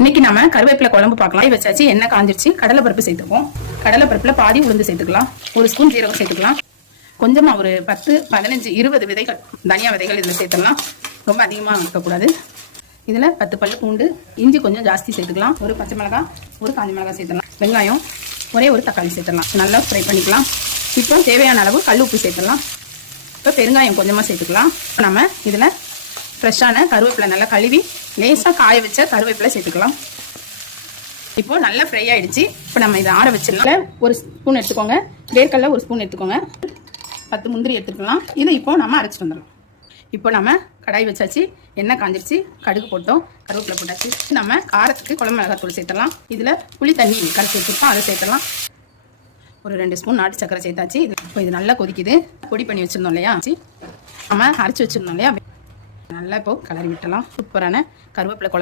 இன்னைக்கு நம்ம கருவேப்பிலை குழம்பு பார்க்கலாம். வச்சாச்சு, எண்ணெய் காஞ்சிருச்சு. கடலை பருப்பு சேர்த்துப்போம். கடலை பருப்புல பாதி உளுந்து சேர்த்துக்கலாம். ஒரு ஸ்பூன் ஜீரகம் சேர்த்துக்கலாம். கொஞ்சமா ஒரு 10, 15, 20 விதைகள் தனியா விதைகள் இதில் சேர்த்துடலாம். ரொம்ப அதிகமாக இருக்கக்கூடாது. இதில் 10 பல்லு பூண்டு, இஞ்சி கொஞ்சம் ஜாஸ்தி சேர்த்துக்கலாம். ஒரு பச்சை மிளகாய், ஒரு காஞ்ச மிளகாய் சேர்த்துடலாம். வெங்காயம், ஒரே ஒரு தக்காளி சேர்த்துடலாம். நல்லா ஃப்ரை பண்ணிக்கலாம். இப்போ தேவையான அளவு கல் உப்பு சேர்த்துடலாம். இப்போ பெருங்காயம் கொஞ்சமாக சேர்த்துக்கலாம். நம்ம இதில் ஃப்ரெஷ்ஷான கருவேப்பிலை நல்லா கழுவி லேசாக காய வச்ச கருவேப்பிலை சேர்த்துக்கலாம். இப்போ நல்லா ஃப்ரை ஆகிடுச்சு. இப்போ நம்ம இதை ஆற வச்சிடலாம். ஒரு ஸ்பூன் எடுத்துக்கோங்க. வேர்க்கடலை ஒரு ஸ்பூன் எடுத்துக்கோங்க. 10 முந்திரி எடுத்துக்கலாம். இதை இப்போ நம்ம அரைச்சிட்டு வந்துடலாம். இப்போ நம்ம கடாய் வச்சாச்சு, எண்ணெய் காஞ்சிருச்சு, கடுகு போட்டோம், கருவேப்பிலை போட்டாச்சு. நம்ம காரத்துக்கு குழம்பு மிளகாத்தூள் சேர்த்துடலாம். இதில் புளி தண்ணி கரைச்சி வச்சுருக்கோம், அதை சேர்த்துடலாம். ஒரு 2 ஸ்பூன் நாட்டு சக்கரை சேர்த்தாச்சு. இப்போ இது நல்லா கொதிக்குது. பொடி பண்ணி வச்சுருந்தோம் இல்லையா, நம்ம அரைச்சி வச்சுருந்தோம் இல்லையா, நல்லா இப்போ கலரி விட்டலாம். சூப்பரான கருவேப்பிலை குழம்பு